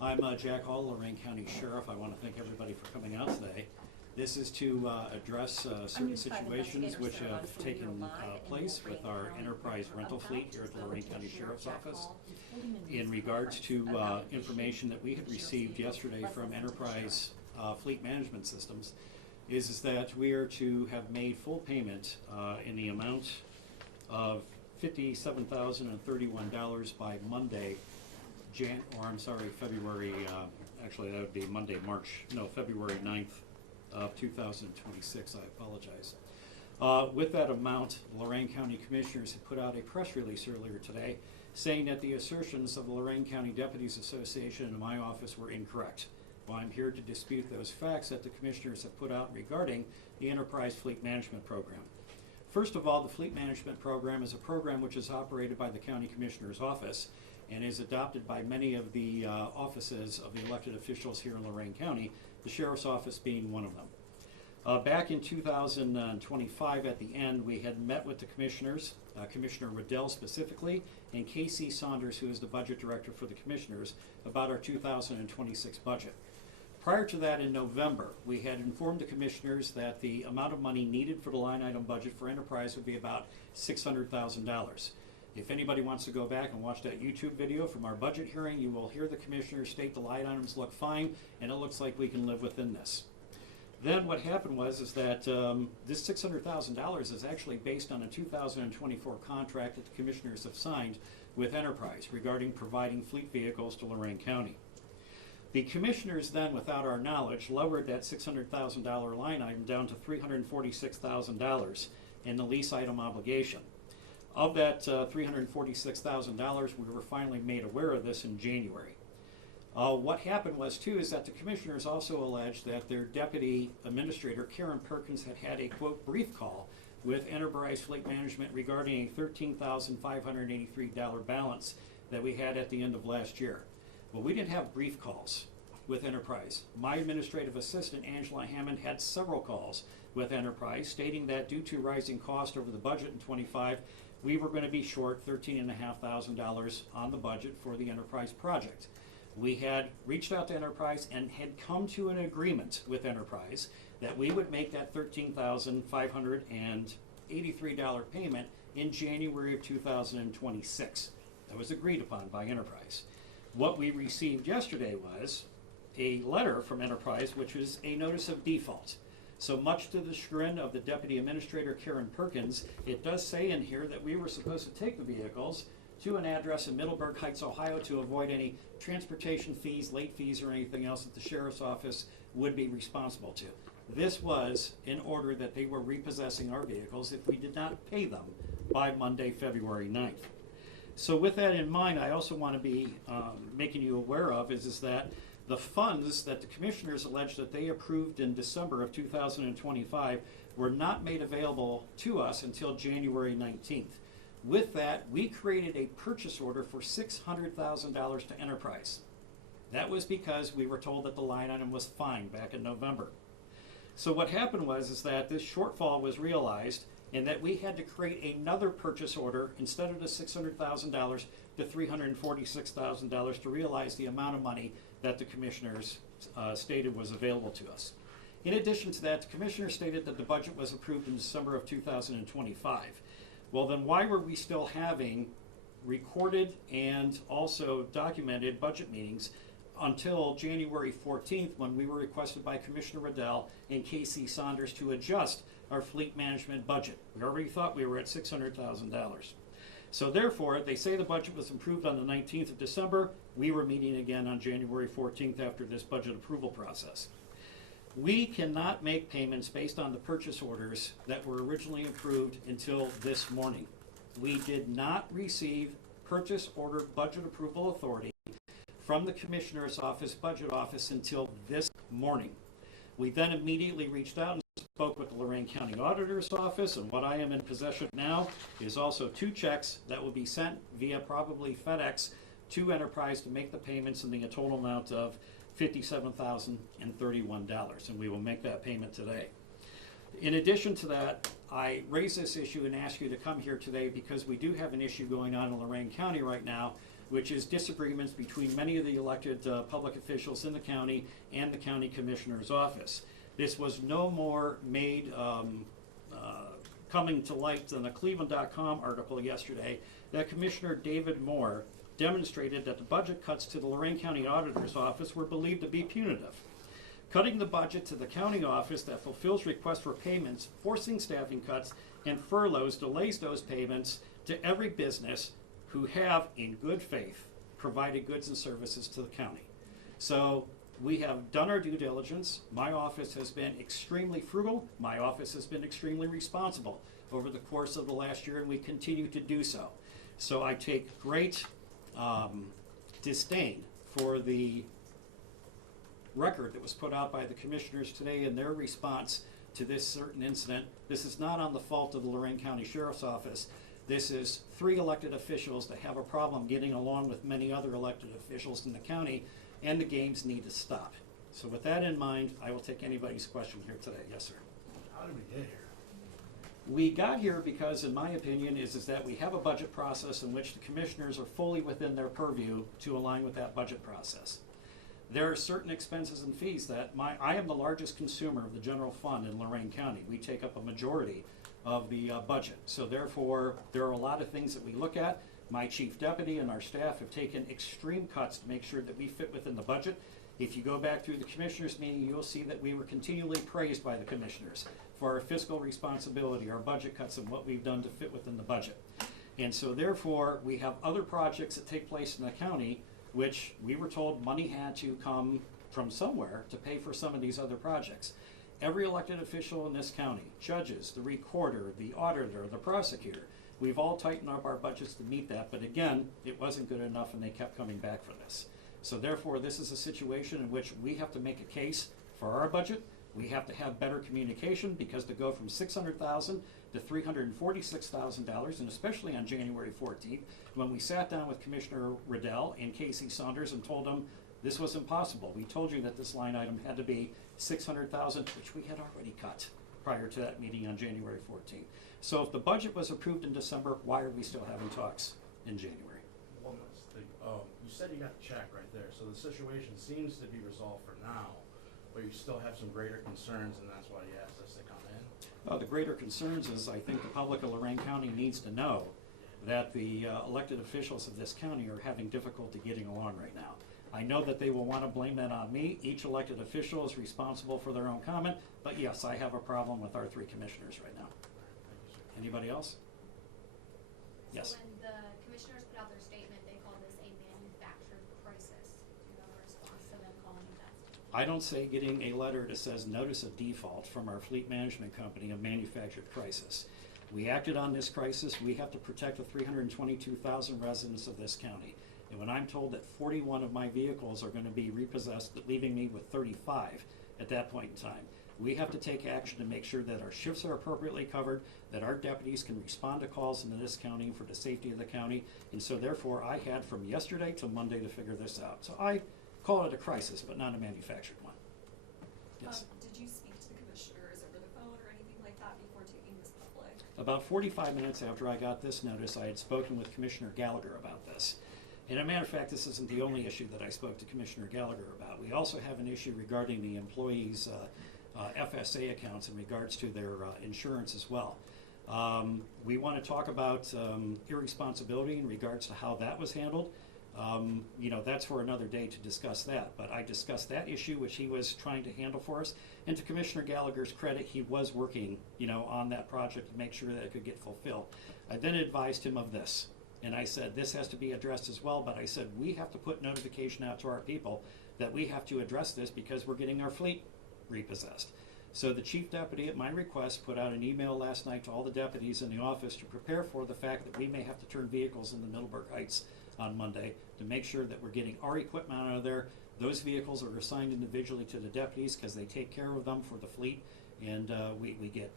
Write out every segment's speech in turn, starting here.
I'm Jack Hall, Lorain County Sheriff. I want to thank everybody for coming out today. This is to address certain situations which have taken place with our enterprise rental fleet here at the Lorain County Sheriff's Office in regards to information that we had received yesterday from Enterprise Fleet Management Systems is that we are to have made full payment in the amount of $57,031 by Monday, February, actually that would be February 9th of 2026, I apologize. With that amount, Lorain County Commissioners had put out a press release earlier today saying that the assertions of the Lorain County Deputies Association and my office were incorrect. Well, I'm here to dispute those facts that the Commissioners have put out regarding the Enterprise Fleet Management Program. First of all, the Fleet Management Program is a program which is operated by the County Commissioner's Office and is adopted by many of the offices of the elected officials here in Lorain County, the Sheriff's Office being one of them. Back in 2025 at the end, we had met with the Commissioners, Commissioner Riddell specifically, and Casey Saunders, who is the Budget Director for the Commissioners, about our 2026 budget. Prior to that, in November, we had informed the Commissioners that the amount of money needed for the line item budget for Enterprise would be about $600,000. If anybody wants to go back and watch that YouTube video from our budget hearing, you will hear the Commissioners state the line items look fine, and it looks like we can live within this. Then what happened was that this $600,000 is actually based on a 2024 contract that the Commissioners have signed with Enterprise regarding providing fleet vehicles to Lorain County. The Commissioners then, without our knowledge, lowered that $600,000 line item down to $346,000 in the lease item obligation. Of that $346,000, we were finally made aware of this in January. What happened was, too, is that the Commissioners also alleged that their Deputy Administrator, Karen Perkins, had a, quote, brief call with Enterprise Fleet Management regarding a $13,583 balance that we had at the end of last year. Well, we didn't have brief calls with Enterprise. My administrative assistant, Angela Hammond, had several calls with Enterprise stating that due to rising cost over the budget in 25, we were going to be short $13,500 on the budget for the Enterprise project. We had reached out to Enterprise and had come to an agreement with Enterprise that we would make that $13,583 payment in January of 2026. That was agreed upon by Enterprise. What we received yesterday was a letter from Enterprise, which was a notice of default. So much to the chagrin of the Deputy Administrator, Karen Perkins, it does say in here that we were supposed to take the vehicles to an address in Middleburg Heights, Ohio, to avoid any transportation fees, late fees, or anything else that the Sheriff's Office would be responsible to. This was in order that they were repossessing our vehicles if we did not pay them by Monday, February 9th. So with that in mind, I also want to be making you aware of is that the funds that the Commissioners alleged that they approved in December of 2025 were not made available to us until January 19th. With that, we created a purchase order for $600,000 to Enterprise. That was because we were told that the line item was fine back in November. So what happened was that this shortfall was realized and that we had to create another purchase order instead of the $600,000 to $346,000 to realize the amount of money that the Commissioners stated was available to us. In addition to that, the Commissioners stated that the budget was approved in December of 2025. Well, then why were we still having recorded and also documented budget meetings until January 14th, when we were requested by Commissioner Riddell and Casey Saunders to adjust our fleet management budget? We already thought we were at $600,000. So therefore, they say the budget was approved on the 19th of December. We were meeting again on January 14th after this budget approval process. We cannot make payments based on the purchase orders that were originally approved until this morning. We did not receive purchase order budget approval authority from the Commissioner's Office, Budget Office, until this morning. We then immediately reached out and spoke with the Lorain County Auditor's Office, and what I am in possession of now is also 2 checks that will be sent via probably FedEx to Enterprise to make the payments in the total amount of $57,031, and we will make that payment today. In addition to that, I raise this issue and ask you to come here today because we do have an issue going on in Lorain County right now which is disagreements between many of the elected public officials in the county and the county commissioner's office. This was no more made coming to light than a Cleveland.com article yesterday that Commissioner David Moore demonstrated that the budget cuts to the Lorain County Auditor's Office were believed to be punitive. Cutting the budget to the county office that fulfills requests for payments, forcing staffing cuts, and furloughs delays those payments to every business who have, in good faith, provided goods and services to the county. So we have done our due diligence. My office has been extremely frugal. My office has been extremely responsible over the course of the last year, and we continue to do so. So I take great disdain for the record that was put out by the commissioners today in their response to this certain incident. This is not on the fault of the Lorain County Sheriff's Office. This is 3 elected officials that have a problem getting along with many other elected officials in the county, and the games need to stop. So with that in mind, I will take anybody's question here today. Yes, sir. How did we get here? We got here because, in my opinion, is that we have a budget process in which the commissioners are fully within their purview to align with that budget process. There are certain expenses and fees that I am the largest consumer of the general fund in Lorain County. We take up a majority of the budget. So therefore, there are a lot of things that we look at. My chief deputy and our staff have taken extreme cuts to make sure that we fit within the budget. If you go back through the commissioners meeting, you'll see that we were continually praised by the commissioners for our fiscal responsibility, our budget cuts, and what we've done to fit within the budget. And so therefore, we have other projects that take place in the county which we were told money had to come from somewhere to pay for some of these other projects. Every elected official in this county, judges, the recorder, the auditor, the prosecutor, we've all tightened up our budgets to meet that, but again, it wasn't good enough and they kept coming back for this. So therefore, this is a situation in which we have to make a case for our budget. We have to have better communication, because to go from $600,000 to $346,000, and especially on January 14th, when we sat down with Commissioner Riddell and Casey Saunders and told them this was impossible. We told you that this line item had to be $600,000, which we had already cut prior to that meeting on January 14th. So if the budget was approved in December, why are we still having talks in January? One last thing. You said you got the check right there, so the situation seems to be resolved for now, but you still have some greater concerns, and that's why you asked us to come in? The greater concerns is, I think the public of Lorain County needs to know that the elected officials of this county are having difficulty getting along right now. I know that they will want to blame that on me. Each elected official is responsible for their own comment, but yes, I have a problem with our 3 commissioners right now. Anybody else? Yes. So when the commissioners put out their statement, they called this a manufactured crisis. Do you have a response to them calling it that? I don't say getting a letter that says notice of default from our fleet management company a manufactured crisis. We acted on this crisis. We have to protect the 322,000 residents of this county. And when I'm told that 41 of my vehicles are going to be repossessed, leaving me with 35 at that point in time, we have to take action to make sure that our shifts are appropriately covered, that our deputies can respond to calls into this county for the safety of the county. And so therefore, I had from yesterday to Monday to figure this out. So I call it a crisis, but not a manufactured one. Yes. Did you speak to the commissioners over the phone or anything like that before taking this public? About 45 minutes after I got this notice, I had spoken with Commissioner Gallagher about this. And as a matter of fact, this isn't the only issue that I spoke to Commissioner Gallagher about. We also have an issue regarding the employees' FSA accounts in regards to their insurance as well. We want to talk about irresponsibility in regards to how that was handled. You know, that's for another day to discuss that. But I discussed that issue, which he was trying to handle for us. And to Commissioner Gallagher's credit, he was working, you know, on that project to make sure that it could get fulfilled. I then advised him of this. And I said, this has to be addressed as well. But I said, we have to put notification out to our people that we have to address this because we're getting our fleet repossessed. So the chief deputy, at my request, put out an email last night to all the deputies in the office to prepare for the fact that we may have to turn vehicles into Middleburg Heights on Monday to make sure that we're getting our equipment out of there. Those vehicles are assigned individually to the deputies because they take care of them for the fleet, and we get,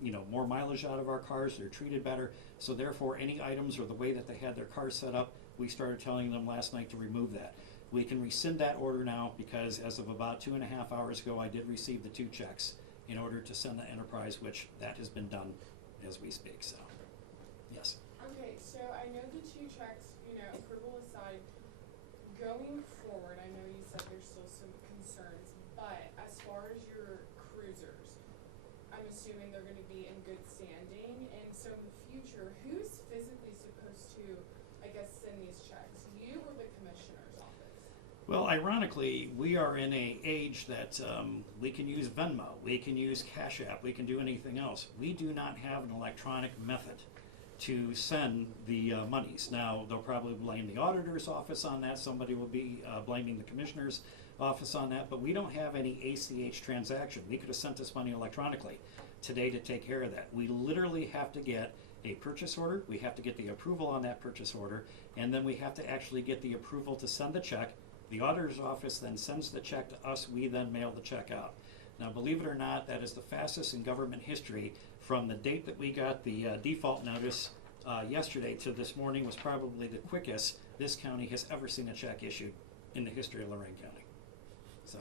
you know, more mileage out of our cars. They're treated better. So therefore, any items or the way that they had their cars set up, we started telling them last night to remove that. We can rescind that order now because as of about 2.5 hours ago, I did receive the 2 checks in order to send the enterprise, which that has been done as we speak. So, yes. Okay, so I know the 2 checks, you know, approval aside, Going forward, I know you said there's still some concerns, but as far as your cruisers, I'm assuming they're gonna be in good standing, and so in the future, who's physically supposed to, I guess, send these checks? You or the commissioner's office? Well, ironically, we are in a age that we can use Venmo, we can use Cash App, we can do anything else. We do not have an electronic method to send the monies. Now, they'll probably blame the auditor's office on that. Somebody will be blaming the commissioner's office on that, but we don't have any ACH transaction. We could have sent this money electronically today to take care of that. We literally have to get a purchase order, we have to get the approval on that purchase order, and then we have to actually get the approval to send the check. The auditor's office then sends the check to us, we then mail the check out. Now, believe it or not, that is the fastest in government history. From the date that we got the default notice yesterday to this morning was probably the quickest this county has ever seen a check issued in the history of Lorain County. So,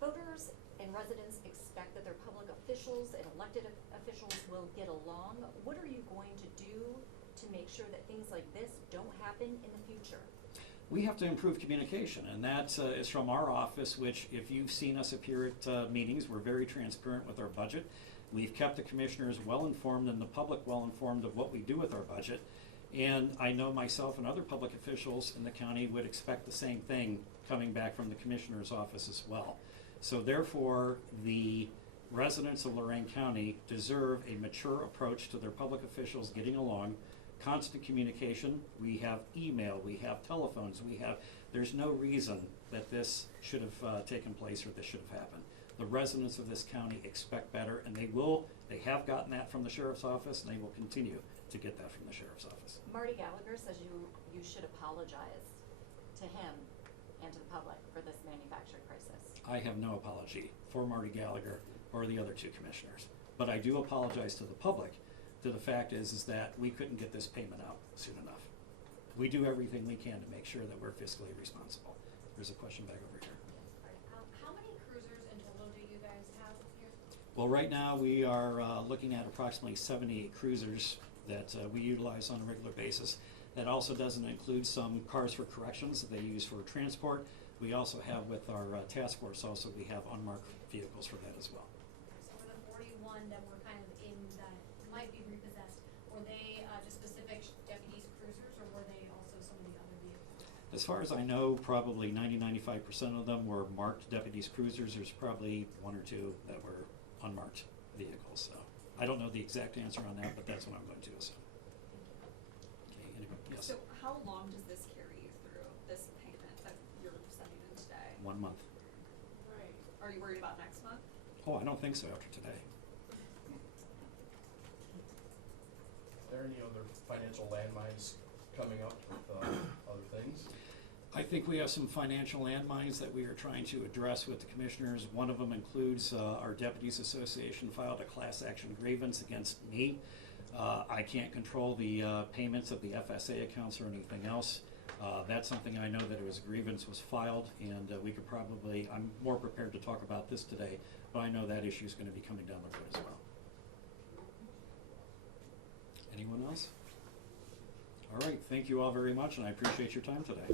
Voters and residents expect that their public officials and elected officials will get along. What are you going to do to make sure that things like this don't happen in the future? we have to improve communication, and that is from our office, which if you've seen us appear at meetings, we're very transparent with our budget. We've kept the commissioners well informed and the public well informed of what we do with our budget. And I know myself and other public officials in the county would expect the same thing coming back from the commissioner's office as well. So therefore, the residents of Lorain County deserve a mature approach to their public officials getting along, constant communication. We have email, we have telephones, there's no reason that this should have taken place or this should have happened. The residents of this county expect better, and they have gotten that from the sheriff's office, and they will continue to get that from the sheriff's office. Marty Gallagher says you should apologize to him and to the public for this manufactured crisis. I have no apology for Marty Gallagher or the other two commissioners, but I do apologize to the public. The fact is that we couldn't get this payment out soon enough. We do everything we can to make sure that we're fiscally responsible. There's a question back over here. How many cruisers in total do you guys have here? Well, right now we are looking at approximately 78 cruisers that we utilize on a regular basis. That also doesn't include some cars for corrections that they use for transport. We also have with our task force also, we have unmarked vehicles for that as well. So for the 41 that were kind of in that might be repossessed, were they just specific deputies cruisers, or were they also some of the other vehicles? As far as I know, probably 90-95% of them were marked deputies cruisers. There's probably one or two that were unmarked vehicles. So I don't know the exact answer on that, but that's what I'm going to assume. Okay, anybody? Yes. So how long does this carry you through, this payment that you're sending in today? 1 month. Right. Are you worried about next month? Oh, I don't think so after today. Are there any other financial landmines coming up with other things? I think we have some financial landmines that we are trying to address with the commissioners. One of them includes our Deputies Association filed a class action grievance against me. I can't control the payments of the FSA accounts or anything else. That's something I know that it was a grievance was filed, and we could probably, I'm more prepared to talk about this today, but I know that issue is going to be coming down the road as well. Anyone else? All right, thank you all very much, and I appreciate your time today.